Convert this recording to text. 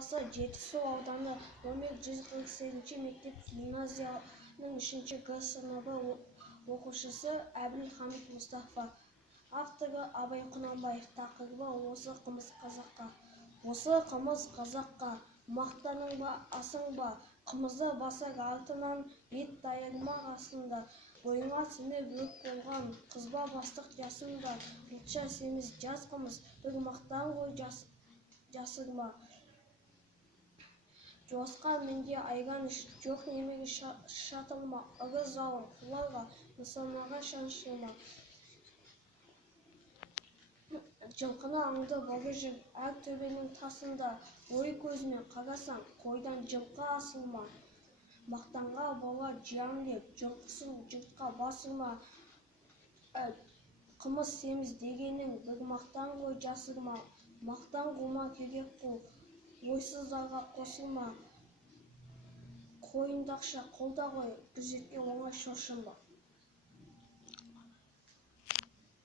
қаласы Жетісу ауданы номер 148 мектеп-гимназияның 3-Г сыныбы оқушысы Әбілхамит Мұстафа. Авторы Абай Құнанбаев. Тақырыбы осы қымыз қазаққа. Осы қымыз қазаққа, мақтаның ба, асың ба, қымызды басар артынан, бет дайырмақ астында. Бойыңа сіңіп өт болған, қызба бастық жасыңда, ұлтша семіз жас қымыз, бір мақтан ғой жасырма. Жуасқан менде айран іш, жоқ немере шатылма, ыры залым құларға, нысанаға шаншылма. Жылқыны аңды бары жүр, әр төбенің тасында, ой көзімен қарасаң, қойдан жылқы асылма. Мақтанға бола жияң деп, жылқысын жұртқа басырма. Қымыз семіз дегенің, бір мақтан ғой жасырма. Мақтан қума керек қыл, ойсыздарға қосылма. Қойындақша қолда ғой, күзетке оңай шошынба.